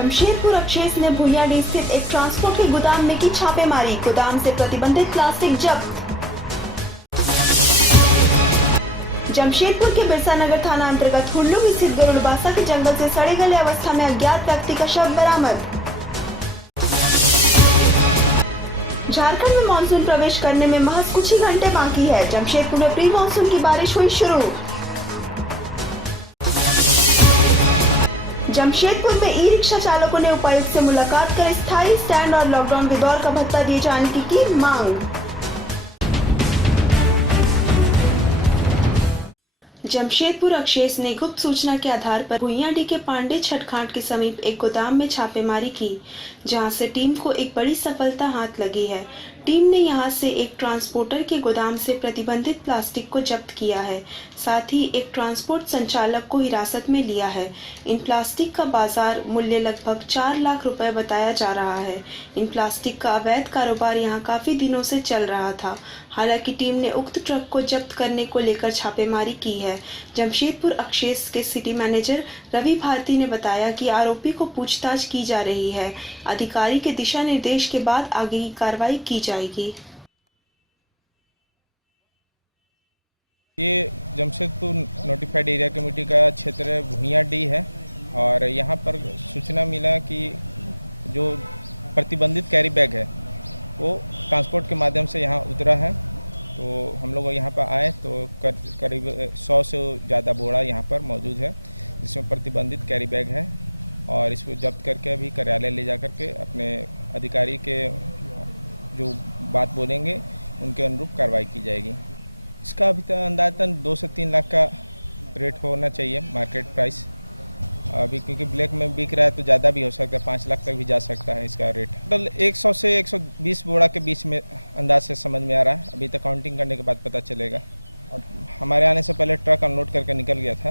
जमशेदपुर अक्षेस ने भुइयाडीह स्थित एक ट्रांसपोर्ट के गोदाम में की छापेमारी, गोदाम से प्रतिबंधित प्लास्टिक जब्त। जमशेदपुर के बिरसा नगर थाना अंतर्गत हुल्लुम स्थित गरुड़बासा के जंगल से सड़े गले अवस्था में अज्ञात व्यक्ति का शव बरामद। झारखंड में मानसून प्रवेश करने में महज कुछ ही घंटे बाकी है। जमशेदपुर में प्री मानसून की बारिश हुई शुरू। जमशेदपुर में ई रिक्शा चालकों ने उपायुक्त से मुलाकात कर स्थायी स्टैंड और लॉकडाउन के दौर का भत्ता दिए जाने की मांग। जमशेदपुर अक्षेस ने गुप्त सूचना के आधार पर भुइयाडीह के पांडे छठघाट के समीप एक गोदाम में छापेमारी की, जहां से टीम को एक बड़ी सफलता हाथ लगी है। टीम ने यहां से एक ट्रांसपोर्टर के गोदाम से प्रतिबंधित प्लास्टिक को जब्त किया है, साथ ही एक ट्रांसपोर्ट संचालक को हिरासत में लिया है। इन प्लास्टिक का बाजार मूल्य लगभग 4 लाख रुपए बताया जा रहा है। इन प्लास्टिक का अवैध कारोबार यहां काफी दिनों से चल रहा था। हालांकि टीम ने उक्त ट्रक को जब्त करने को लेकर छापेमारी की है। जमशेदपुर अक्षेस के सिटी मैनेजर रवि भारती ने बताया कि आरोपी को पूछताछ की जा रही है। अधिकारी के दिशा निर्देश के बाद आगे की कार्रवाई की जाएगी। ये जमशेदपुर नोटिफाइड एरिया कमेटी का क्षेत्र भुइयाडीह है और यहाँ पर सूचना मिला कि जो प्रतिबंधित कैरी बैग है वो ट्रांसपोर्ट के माध्यम से यहाँ उतरा है। तो हम लोग यहाँ पर आए तो करीब 100 से ज़्यादा बोरा यहाँ पर मौजूद है, जिसमें प्रतिबंधित कैरी बैग है और इसको जब्त करके अभी कार्यालय ले जा करके अपने अधिकारी के जो बात बोलेंगे उनके अनुरूप कार्रवाई की जाएगी। इसका अभी तक अंदाजन 2 से 3 लाख का रेट होना चाहिए मार्केट प्राइस। अभी क्योंकि ब्लैक में बिक रहा है तो ज़्यादा भी हो सकता है, 5 लाख तक भी जा सकता है इसका रेट। टोटल 100 से 120 बोरा के बीच में अंदाज से समझ में आ रहा है। अभी तक काउंटिंग करने के बाद पता चलेगा। और हमारे आने से पहले ट्रक अनलोड करके निकल गया था,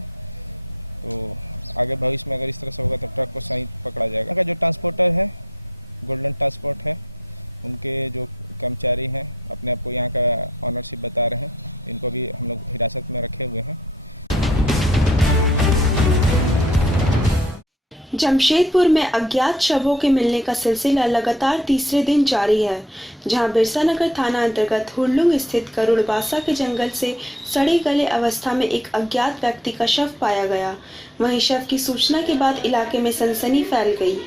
तो आगे भविष्य में अगर इस तरह से होगा तो ट्रक को सही पकड़ा जाएगा। का जो ट्रांसपोर्टर है गोल्डन ट्रांसपोर्ट है, उनके जो कर्मचारी हैं अपने आप को यहाँ का ऑनरशिप बता रहे हैं। इनको भी हम लोग हिरासत में रखे हुए हैं। जमशेदपुर में अज्ञात शवों के मिलने का सिलसिला लगातार तीसरे दिन जारी है, जहां बिरसा नगर थाना अंतर्गत हुल्लुम स्थित गरुड़बासा के जंगल से सड़े गले अवस्था में एक अज्ञात व्यक्ति का शव पाया गया। वहीं शव की सूचना के बाद इलाके में सनसनी फैल गई।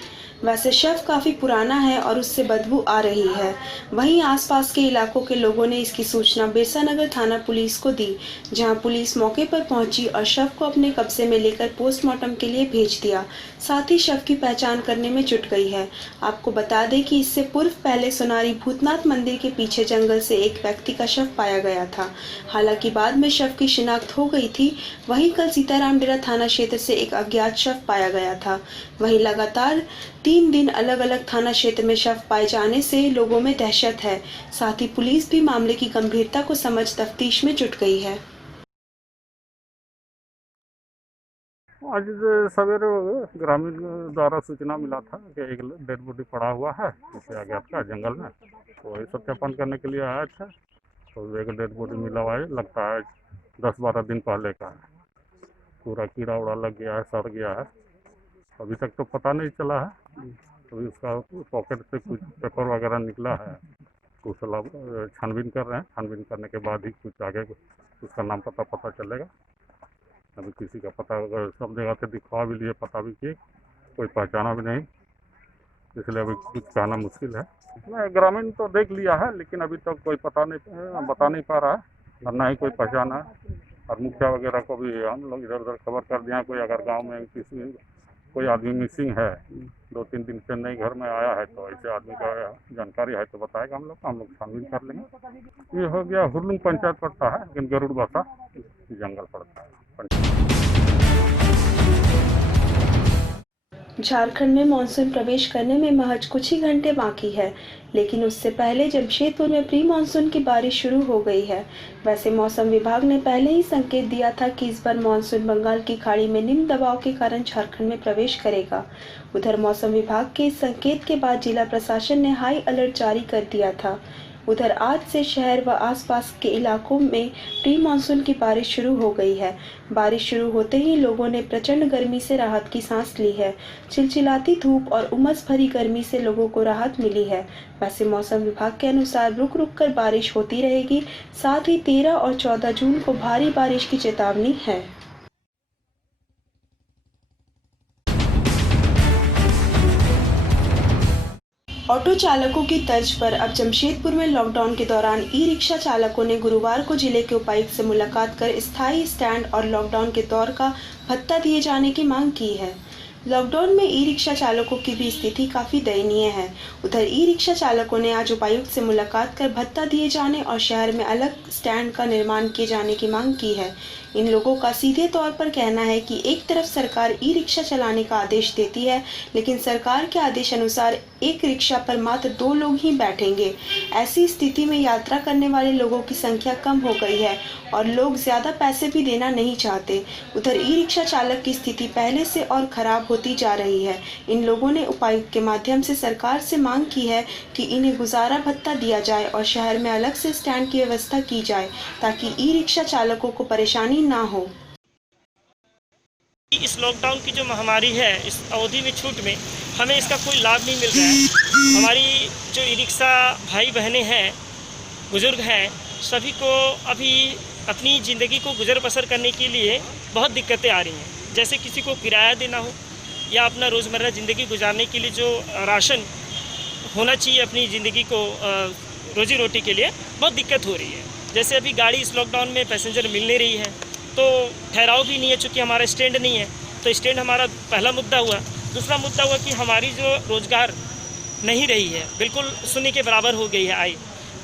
वैसे शव काफी पुराना है और उससे बदबू आ रही है। वहीं आसपास के इलाकों के लोगों ने इसकी सूचना बिरसा नगर थाना पुलिस को दी, जहां पुलिस मौके पर पहुंची और शव को अपने कब्जे में लेकर पोस्टमार्टम के लिए भेज दिया। साथ ही शव की पहचान करने में जुट गई है। आपको बता दें कि इससे पूर्व पहले सोनारी भूतनाथ मंदिर के पीछे जंगल से एक व्यक्ति का शव पाया गया था। हालांकि बाद में शव की शिनाख्त हो गई थी। वहीं कल सीताराम डेरा थाना क्षेत्र से एक अज्ञात शव पाया गया था। वहीं लगातार 3 दिन अलग अलग थाना क्षेत्र में शव पाए जाने से लोगों में दहशत है। साथ ही पुलिस भी मामले की गंभीरता को समझ तफ्तीश में जुट गई है। आज सवेरे ग्रामीण द्वारा सूचना मिला था कि एक डेड बॉडी पड़ा हुआ है इससे आगे आपका जंगल में, तो ये सत्यापन करने के लिए आया था। तो एक डेड बॉडी मिला हुआ है, लगता है 10-12 दिन पहले का है। पूरा कीड़ा उड़ा लग गया है, सड़ गया है। अभी तक तो पता नहीं चला है। तो इसका पॉकेट से कुछ पेपर वगैरह निकला है, कुछ छानबीन कर रहे हैं। छानबीन करने के बाद ही कुछ आगे इसका नाम पता चलेगा। अभी किसी का पता सब जगह से दिखवा भी लिए, पता भी किए, कोई पहचाना भी नहीं, इसलिए अभी कुछ कहना मुश्किल है। ग्रामीण तो देख लिया है लेकिन अभी तक कोई बता नहीं पा रहा है और ना ही कोई पहचाना। और मुखिया वगैरह को भी हम लोग इधर उधर खबर कर दिया। कोई अगर गांव में कोई आदमी मिसिंग है, 2-3 दिन से नई घर में आया है, तो ऐसे आदमी का जानकारी है तो बताएगा हम लोग छानबीन कर लेंगे। ये हो गया हुल्लुम पंचायत पड़ता है, लेकिन गरुड़बासा जंगल पड़ता है। झारखंड में मानसून प्रवेश करने में महज कुछ ही घंटे बाकी है, लेकिन उससे पहले जमशेदपुर में प्री मानसून की बारिश शुरू हो गई है। वैसे मौसम विभाग ने पहले ही संकेत दिया था कि इस बार मानसून बंगाल की खाड़ी में निम्न दबाव के कारण झारखंड में प्रवेश करेगा। उधर मौसम विभाग के इस संकेत के बाद जिला प्रशासन ने हाई अलर्ट जारी कर दिया था। उधर आज से शहर व आसपास के इलाकों में प्री मानसून की बारिश शुरू हो गई है। बारिश शुरू होते ही लोगों ने प्रचंड गर्मी से राहत की सांस ली है। चिलचिलाती धूप और उमस भरी गर्मी से लोगों को राहत मिली है। वैसे मौसम विभाग के अनुसार रुक रुक कर बारिश होती रहेगी। साथ ही 13 और 14 जून को भारी बारिश की चेतावनी है। ऑटो चालकों की तर्ज पर अब जमशेदपुर में लॉकडाउन के दौरान ई रिक्शा चालकों ने गुरुवार को जिले के उपायुक्त से मुलाकात कर स्थायी स्टैंड और लॉकडाउन के दौर का भत्ता दिए जाने की मांग की है। लॉकडाउन में ई रिक्शा चालकों की भी स्थिति काफ़ी दयनीय है। उधर ई रिक्शा चालकों ने आज उपायुक्त से मुलाकात कर भत्ता दिए जाने और शहर में अलग स्टैंड का निर्माण किए जाने की मांग की है। इन लोगों का सीधे तौर पर कहना है कि एक तरफ सरकार ई रिक्शा चलाने का आदेश देती है, लेकिन सरकार के आदेश अनुसार एक रिक्शा पर मात्र 2 लोग ही बैठेंगे। ऐसी स्थिति में यात्रा करने वाले लोगों की संख्या कम हो गई है और लोग ज़्यादा पैसे भी देना नहीं चाहते। उधर ई रिक्शा चालक की स्थिति पहले से और खराब होती जा रही है। इन लोगों ने उपायुक्त के माध्यम से सरकार से मांग की है कि इन्हें गुजारा भत्ता दिया जाए और शहर में अलग से स्टैंड की व्यवस्था की जाए ताकि ई रिक्शा चालकों को परेशानी ना हो। इस लॉकडाउन की जो महामारी है, इस अवधि में छूट में हमें इसका कोई लाभ नहीं मिल रहा है। हमारी जो ई रिक्शा भाई बहनें हैं, बुजुर्ग हैं, सभी को अभी अपनी ज़िंदगी को गुजर बसर करने के लिए बहुत दिक्कतें आ रही हैं। जैसे किसी को किराया देना हो या अपना रोज़मर्रा ज़िंदगी गुजारने के लिए जो राशन होना चाहिए अपनी ज़िंदगी को रोजी रोटी के लिए, बहुत दिक्कत हो रही है। जैसे अभी गाड़ी इस लॉकडाउन में पैसेंजर मिल नहीं रही है, तो ठहराव भी नहीं है, चूँकि हमारा स्टैंड नहीं है। तो स्टैंड हमारा पहला मुद्दा हुआ। दूसरा मुद्दा हुआ कि हमारी जो रोज़गार नहीं रही है, बिल्कुल शून्य के बराबर हो गई है आय।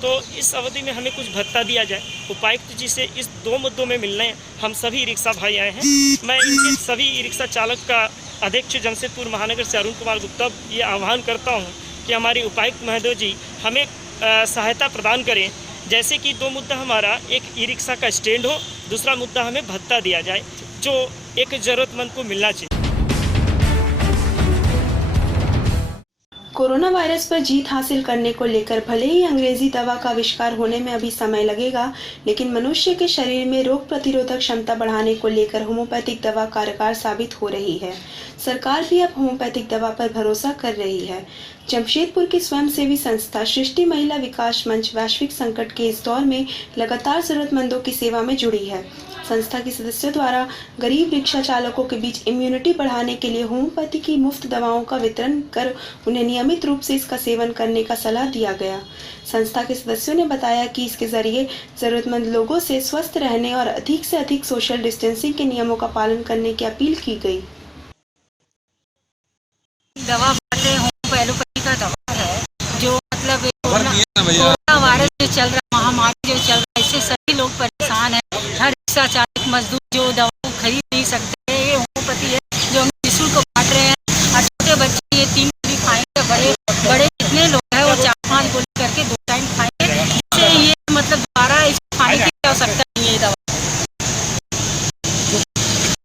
तो इस अवधि में हमें कुछ भत्ता दिया जाए। उपायुक्त जी से इस 2 मुद्दों में मिलने हम सभी रिक्शा भाई आए हैं। मैं इनके सभी ई रिक्शा चालक का अध्यक्ष जमशेदपुर महानगर से अरुण कुमार गुप्ता ये आह्वान करता हूँ कि हमारी उपायुक्त महोदय जी हमें सहायता प्रदान करें। जैसे कि 2 मुद्दा हमारा, एक ई रिक्शा का स्टैंड हो, दूसरा मुद्दा हमें भत्ता दिया जाए जो एक ज़रूरतमंद को मिलना चाहिए। कोरोना वायरस पर जीत हासिल करने को लेकर भले ही अंग्रेजी दवा का आविष्कार होने में अभी समय लगेगा, लेकिन मनुष्य के शरीर में रोग प्रतिरोधक क्षमता बढ़ाने को लेकर होम्योपैथिक दवा कारगर साबित हो रही है। सरकार भी अब होम्योपैथिक दवा पर भरोसा कर रही है। जमशेदपुर की स्वयंसेवी संस्था सृष्टि महिला विकास मंच वैश्विक संकट के इस दौर में लगातार जरूरतमंदों की सेवा में जुड़ी है। संस्था के सदस्यों द्वारा गरीब रिक्शा चालकों के बीच इम्यूनिटी बढ़ाने के लिए होम्योपैथी की मुफ्त दवाओं का वितरण कर उन्हें नियमित रूप से इसका सेवन करने का सलाह दिया गया। संस्था के सदस्यों ने बताया कि इसके जरिए जरूरतमंद लोगों से स्वस्थ रहने और अधिक से अधिक सोशल डिस्टेंसिंग के नियमों का पालन करने की अपील की गई। दवा बाटे होम्योपैथी का दवा है, जो मतलब कोरोना वायरस जो चल रहा है, महामारी जो चल रहा है, इससे सभी लोग परेशान हैं। हर रिक्शा चालक मजदूर जो दवा खरीद नहीं सकते, ये होम्योपैथी है जो हम निःशुल्क बांट रहे हैं। और छोटे बच्चे ये 3 गोली खाएंगे, बड़े जितने लोग हैं वो 4-5 गोली करके 2 टाइम खाएंगे, जिससे ये मतलब दोबारा इसको खाने की आवश्यकता नहीं है। दवा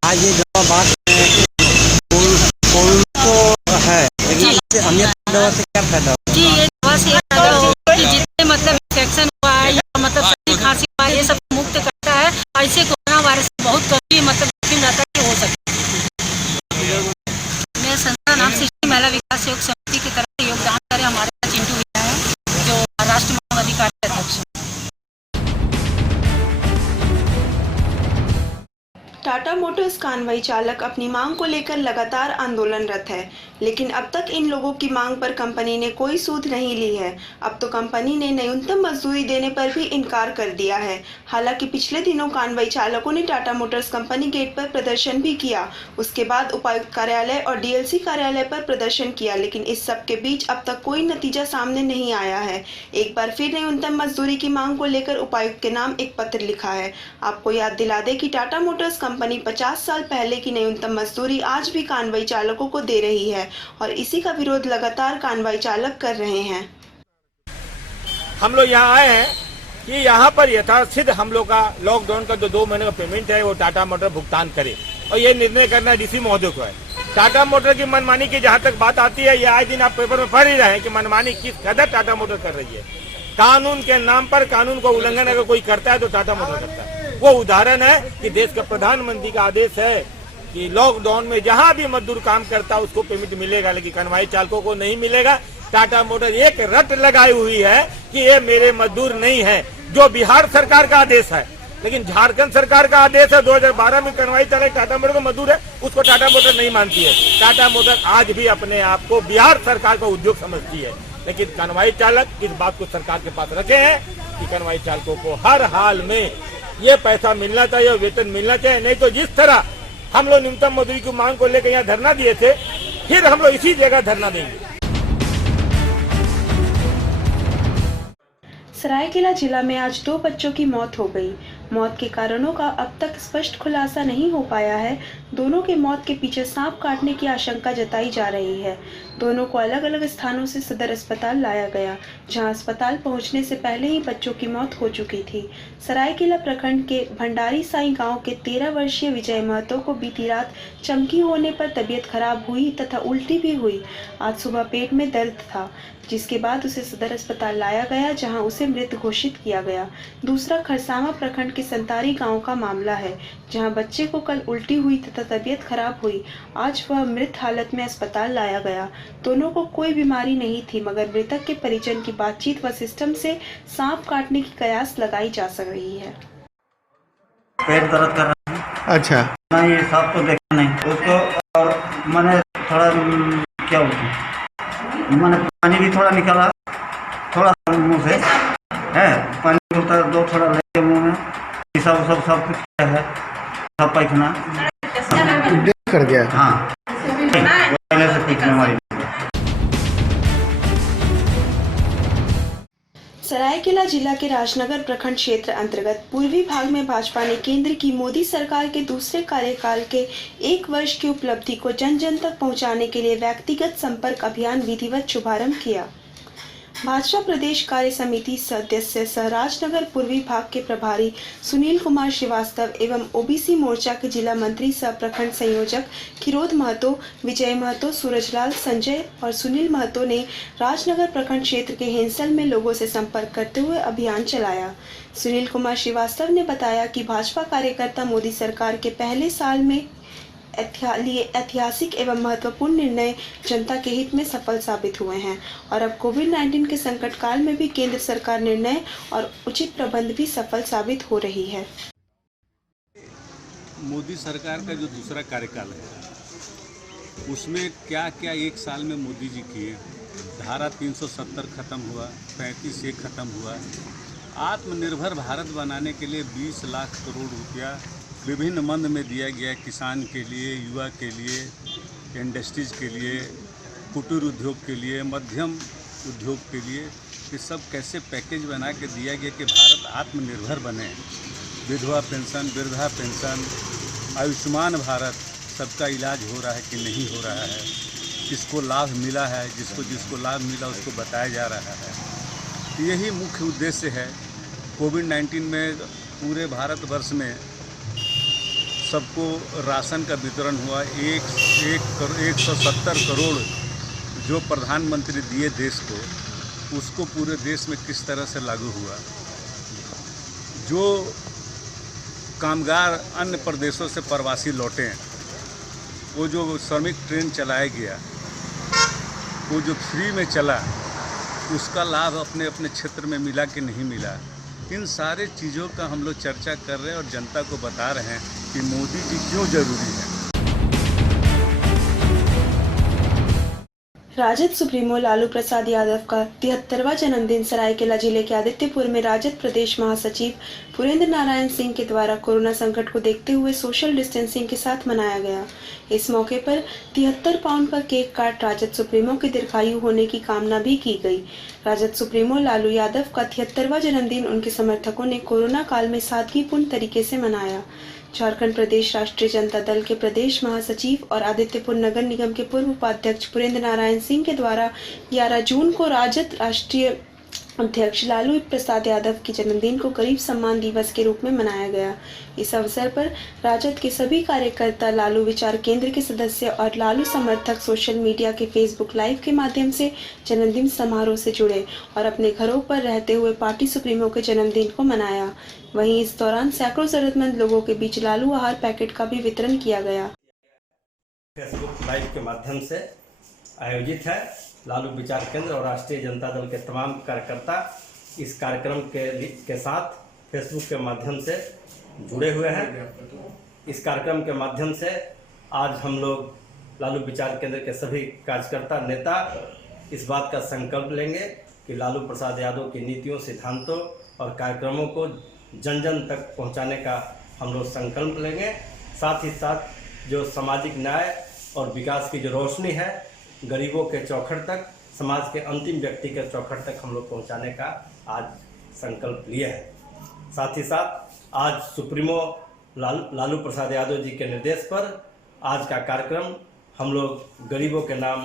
आज ये दवा बात है, लेकिन दवा से क्या फायदा? जी, ये दवा से फायदा होगा कि जितने मतलब इन्फेक्शन हुआ है या मतलब सर्दी खांसी हुआ है, ये सब मुक्त करता है। ऐसे कोरोना वायरस बहुत कभी मतलब जोखिम रहता है कि हो सकता है। मैं संस्था नाम सृष्टि महिला विकास योग समिति की तरफ से योगदान करें। हमारे साथ चिंटू भैया है जो राष्ट्रीय मानवाधिकार अध्यक्ष है। टाटा मोटर्स कानवाई चालक अपनी मांग को लेकर लगातार आंदोलनरत है, लेकिन अब तक इन लोगों की मांग पर कंपनी ने कोई सूद नहीं ली है। अब तो कंपनी ने न्यूनतम मजदूरी देने पर भी इनकार कर दिया है। हालांकि पिछले दिनों कानवाई चालकों ने टाटा मोटर्स कंपनी गेट पर प्रदर्शन भी किया। उसके बाद उपायुक्त कार्यालय और डीएलसी कार्यालय पर प्रदर्शन किया, लेकिन इस सब के बीच अब तक कोई नतीजा सामने नहीं आया है। एक बार फिर न्यूनतम मजदूरी की मांग को लेकर उपायुक्त के नाम एक पत्र लिखा है। आपको याद दिला दें कि टाटा मोटर्स कंपनी 50 साल पहले की न्यूनतम मजदूरी आज भी कानवाई चालकों को दे रही है और इसी का विरोध लगातार कानवाई चालक कर रहे हैं। हम लोग यहाँ आए हैं कि यहाँ पर यथासिद्ध हम लोग का लॉकडाउन का जो 2 महीने का पेमेंट है वो टाटा मोटर भुगतान करे, और ये निर्णय करना डीसी महोदय को है। टाटा मोटर की मनमानी की जहाँ तक बात आती है, ये आए दिन आप पेपर में पढ़ ही रहे हैं कि मनमानी किस कदर टाटा मोटर कर रही है। कानून के नाम पर कानून को उल्लंघन अगर कोई करता है तो टाटा मोटर करता है। वो उदाहरण है कि देश का प्रधानमंत्री का आदेश है कि लॉकडाउन में जहां भी मजदूर काम करता है उसको पेमेंट मिलेगा, लेकिन कन्वाई चालकों को नहीं मिलेगा। टाटा मोटर एक रट लगाई हुई है कि ये मेरे मजदूर नहीं है, जो बिहार सरकार का आदेश है, लेकिन झारखंड सरकार का आदेश है 2012 में कन्वाई चालक टाटा मोटर का मजदूर है, उसको टाटा मोटर नहीं मानती है। टाटा मोटर आज भी अपने आप को बिहार सरकार का उद्योग समझती है, लेकिन कन्वाई चालक इस बात को सरकार के पास रखे हैं कि कन्वाई चालकों को हर हाल में ये पैसा मिलना चाहिए, वेतन मिलना चाहिए। नहीं तो जिस तरह हम लोग न्यूनतम मजदूरी की मांग को लेकर यहाँ धरना दिए थे, फिर हम लोग इसी जगह धरना देंगे। सरायकेला जिला में आज 2 बच्चों की मौत हो गई। मौत के कारणों का अब तक स्पष्ट खुलासा नहीं हो पाया है। दोनों के मौत के पीछे सांप काटने की आशंका जताई जा रही है। दोनों को अलग अलग स्थानों से सदर अस्पताल लाया गया, जहां अस्पताल पहुंचने से पहले ही बच्चों की मौत हो चुकी थी। सरायकेला प्रखंड के भंडारी साई गांव के 13 वर्षीय विजय महतो को बीती रात चमकी होने पर तबीयत खराब हुई तथा उल्टी भी हुई। आज सुबह पेट में दर्द था, जिसके बाद उसे सदर अस्पताल लाया गया, जहां उसे मृत घोषित किया गया। दूसरा खरसावा प्रखंड के संतारी गांव का मामला है, जहां बच्चे को कल उल्टी हुई तथा तबीयत खराब हुई। आज वह मृत हालत में अस्पताल लाया गया। दोनों को कोई बीमारी नहीं थी, मगर मृतक के परिजन की बातचीत व सिस्टम से सांप काटने की कयास लगाई जा रही है। पेट दर्द कर रहा है। अच्छा, नहीं, ये सांप को देखा नहीं उसको, और मैंने थोड़ा क्या मैंने पानी भी थोड़ा निकाला, थोड़ा मुंह से है पानी होता है, 2 थोड़ा लगे मुंह में, सब कुछ है, सब पैखाना डेथ कर गया। हाँ, पहले से पीछे हमारी। सरायकेला जिला के राजनगर प्रखंड क्षेत्र अंतर्गत पूर्वी भाग में भाजपा ने केंद्र की मोदी सरकार के दूसरे कार्यकाल के 1 वर्ष की उपलब्धि को जन जन तक पहुंचाने के लिए व्यक्तिगत संपर्क अभियान विधिवत शुभारंभ किया। भाजपा प्रदेश कार्य समिति सदस्य सह राजनगर पूर्वी भाग के प्रभारी सुनील कुमार श्रीवास्तव एवं ओबीसी मोर्चा के जिला मंत्री सह प्रखंड संयोजक खिरोद महतो, विजय महतो, सूरजलाल, संजय और सुनील महतो ने राजनगर प्रखंड क्षेत्र के हेंसल में लोगों से संपर्क करते हुए अभियान चलाया। सुनील कुमार श्रीवास्तव ने बताया कि भाजपा कार्यकर्ता मोदी सरकार के पहले साल में ऐतिहासिक एवं महत्वपूर्ण निर्णय जनता के हित में सफल साबित हुए हैं और अब कोविड-19 के संकट काल में भी केंद्र सरकार निर्णय और उचित प्रबंध भी सफल साबित हो रही है। मोदी सरकार का जो दूसरा कार्यकाल है उसमें क्या क्या 1 साल में मोदी जी किए। धारा 370 खत्म हुआ, 35 एक खत्म हुआ। आत्मनिर्भर भारत बनाने के लिए 20 लाख करोड़ रुपया विभिन्न मंद में दिया गया, किसान के लिए, युवा के लिए, इंडस्ट्रीज के लिए, कुटीर उद्योग के लिए, मध्यम उद्योग के लिए, ये सब कैसे पैकेज बना के दिया गया कि भारत आत्मनिर्भर बने। विधवा पेंशन, वृद्धा पेंशन, आयुष्मान भारत, सबका इलाज हो रहा है कि नहीं हो रहा है, किसको लाभ मिला है, जिसको लाभ मिला उसको बताया जा रहा है। यही मुख्य उद्देश्य है। कोविड-19 में पूरे भारतवर्ष में सबको राशन का वितरण हुआ। 170 करोड़ जो प्रधानमंत्री दिए देश को, उसको पूरे देश में किस तरह से लागू हुआ। जो कामगार अन्य प्रदेशों से प्रवासी लौटे, वो जो श्रमिक ट्रेन चलाया गया, वो जो फ्री में चला, उसका लाभ अपने अपने क्षेत्र में मिला कि नहीं मिला। इन सारे चीज़ों का हम लोग चर्चा कर रहे हैं और जनता को बता रहे हैं कि मोदी जी क्यों जरूरी है। राजद सुप्रीमो लालू प्रसाद यादव का 73वां जन्मदिन सरायकेला जिले के आदित्यपुर में राजद प्रदेश महासचिव पुरेंद्र नारायण सिंह के द्वारा कोरोना संकट को देखते हुए सोशल डिस्टेंसिंग के साथ मनाया गया। इस मौके पर 73 पाउंड का केक काट राजद सुप्रीमो के दीर्घायु होने की कामना भी की गई। राजद सुप्रीमो लालू यादव का 73वां जन्मदिन उनके समर्थकों ने कोरोना काल में सादगीपूर्ण तरीके से मनाया। झारखंड प्रदेश राष्ट्रीय जनता दल के प्रदेश महासचिव और आदित्यपुर नगर निगम के पूर्व उपाध्यक्ष पुरेंद्र नारायण सिंह के द्वारा 11 जून को राजद राष्ट्रीय अध्यक्ष लालू प्रसाद यादव के जन्मदिन को गरीब सम्मान दिवस के रूप में मनाया गया। इस अवसर पर राजद के सभी कार्यकर्ता, लालू विचार केंद्र के सदस्य और लालू समर्थक सोशल मीडिया के फेसबुक लाइव के माध्यम से जन्मदिन समारोह से जुड़े और अपने घरों पर रहते हुए पार्टी सुप्रीमो के जन्मदिन को मनाया। वहीं इस दौरान सैकड़ों जरूरतमंद लोगों के बीच लालू आहार पैकेट का भी वितरण किया गया। फेसबुक लाइव के माध्यम से आयोजित है। लालू विचार केंद्र और राष्ट्रीय जनता दल के तमाम कार्यकर्ता इस कार्यक्रम के साथ फेसबुक के माध्यम से जुड़े हुए हैं। इस कार्यक्रम के माध्यम से आज हम लोग लालू विचार केंद्र के सभी कार्यकर्ता, नेता इस बात का संकल्प लेंगे कि लालू प्रसाद यादव की नीतियों, सिद्धांतों और कार्यक्रमों को जन जन तक पहुंचाने का हम लोग संकल्प लेंगे। साथ ही साथ जो सामाजिक न्याय और विकास की जो रोशनी है, गरीबों के चौखट तक, समाज के अंतिम व्यक्ति के चौखट तक हम लोग पहुंचाने का आज संकल्प लिए हैं। साथ ही साथ आज सुप्रीमो लालू प्रसाद यादव जी के निर्देश पर आज का कार्यक्रम हम लोग गरीबों के नाम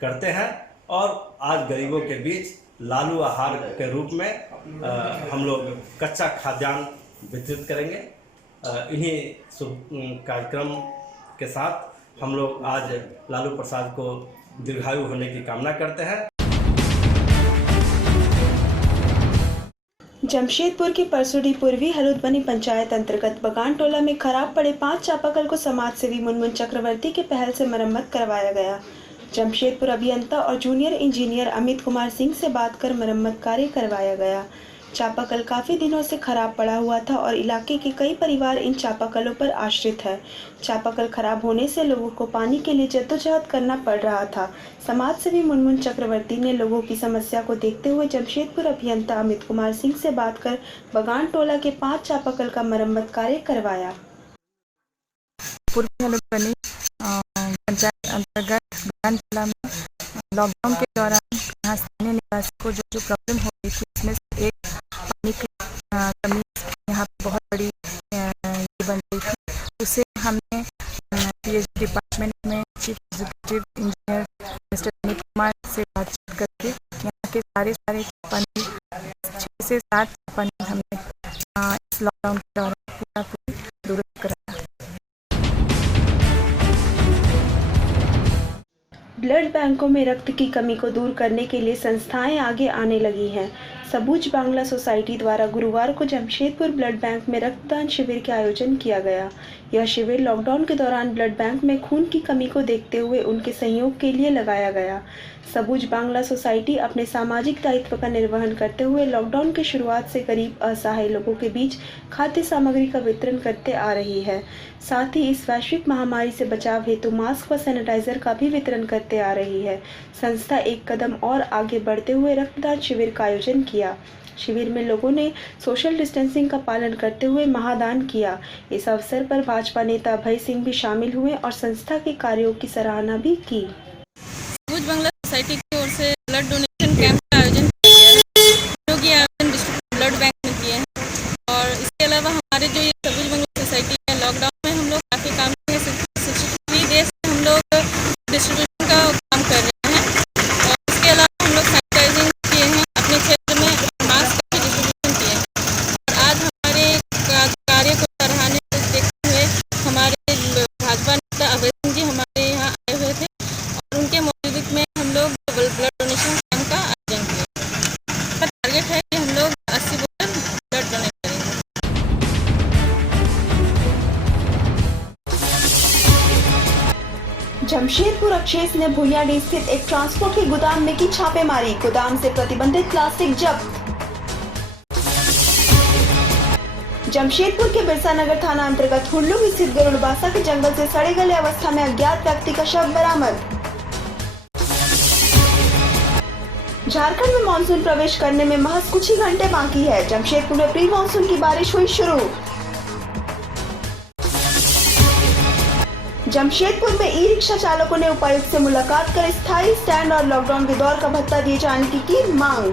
करते हैं और आज गरीबों के बीच लालू आहार के रूप में हम लोग कच्चा खाद्यान्न वितरित करेंगे। इन्हीं शुभ कार्यक्रम के साथ हम लोग आज लालू प्रसाद को दीर्घायु होने की कामना करते हैं। जमशेदपुर के परसुडी पूर्वी हरुदबनी पंचायत अंतर्गत बगान टोला में खराब पड़े 5 चापाकल को समाज सेवी मुनमुन चक्रवर्ती के पहल से मरम्मत करवाया गया। जमशेदपुर अभियंता और जूनियर इंजीनियर अमित कुमार सिंह से बात कर मरम्मत कार्य करवाया गया। चापाकल काफ़ी दिनों से खराब पड़ा हुआ था और इलाके के कई परिवार इन चापाकलों पर आश्रित है। चापाकल खराब होने से लोगों को पानी के लिए जद्दोजहद करना पड़ रहा था। समाज सेवी मुनमुन चक्रवर्ती ने लोगों की समस्या को देखते हुए जमशेदपुर अभियंता अमित कुमार सिंह से बात कर बगान टोला के 5 चापाकल का मरम्मत कार्य करवाया। पूर्वी हरुदबनी पंचायत अंतर्गत बगान टोला में लॉकडाउन के दौरान यहाँ स्थानीय निवासी को जो प्रॉब्लम हो रही थी, इसमें से एक पानी की कमी यहाँ पर बहुत बड़ी ये बन रही थी। उसे हमने पीएचडी डिपार्टमेंट में chief executive engineer mister Amit Kumar से बातचीत करके यहाँ के सारे पानी 6 से 7 पानी हमने इस लॉकडाउन के दौरान पूरी दुरुस्त कराया। ब्लड बैंकों में रक्त की कमी को दूर करने के लिए संस्थाएं आगे आने लगी हैं। सबूज बांग्ला सोसाइटी द्वारा गुरुवार को जमशेदपुर ब्लड बैंक में रक्तदान शिविर का आयोजन किया गया। यह शिविर लॉकडाउन के दौरान ब्लड बैंक में खून की कमी को देखते हुए उनके सहयोग के लिए लगाया गया। सबूज बांग्ला सोसाइटी अपने सामाजिक दायित्व का निर्वहन करते हुए लॉकडाउन की शुरुआत से गरीब असहाय लोगों के बीच खाद्य सामग्री का वितरण करते आ रही है। साथ ही इस वैश्विक महामारी से बचाव हेतु मास्क व सैनिटाइजर का भी वितरण करते आ रही है। संस्था एक कदम और आगे बढ़ते हुए रक्तदान शिविर का आयोजन किया। शिविर में लोगों ने सोशल डिस्टेंसिंग का पालन करते हुए महादान किया। इस अवसर पर भाजपा नेता अभय सिंह भी शामिल हुए और संस्था के कार्यों की सराहना भी की। सबूज बांग्ला सोसाइटी की ओर से ब्लड डोनेशन कैंप का आयोजन किया गया है। हम लोग ये आयोजन डिस्ट्रिक्ट ब्लड बैंक में किए हैं और इसके अलावा हमारे जो ये सबूज बांग्ला सोसाइटी है, लॉकडाउन में हम लोग काफ़ी काम किए। 63 देश में हम लोग डिस्ट्रीब्यूशन का काम कर रहे हैं और इसके अलावा हम लोग सैनिटाइजिंग किए हैं, अपने क्षेत्र में मास्क का भी डिस्ट्रीब्यूशन किए हैं। और आज हमारे कार्य को सराहने को देखते हुए हमारे भाजपा नेता अभय सिंह जी हमारे यहाँ आए हुए थे और उनके मौजूदगी में हम लोग ब्लड डोनेशन कैंप का आयोजन किया। इसका टारगेट है कि हम लोग 80 बोतल ब्लड डोनेट करेंगे। जमशेदपुर अक्षेस ने भुइयाडीह स्थित एक ट्रांसपोर्ट के गोदाम में की छापेमारी। गोदाम से प्रतिबंधित प्लास्टिक जब्त। जमशेदपुर के बिरसा नगर थाना अंतर्गत हुल्लू स्थित गरुड़बासा के जंगल से सड़े गले अवस्था में अज्ञात व्यक्ति का शव बरामद। झारखंड में मानसून प्रवेश करने में महज कुछ ही घंटे बाकी है। जमशेदपुर में प्री मानसून की बारिश हुई शुरू। जमशेदपुर में ई रिक्शा चालकों ने उपायुक्त से मुलाकात कर स्थायी स्टैंड और लॉकडाउन के दौर का भत्ता दिए जाने की मांग।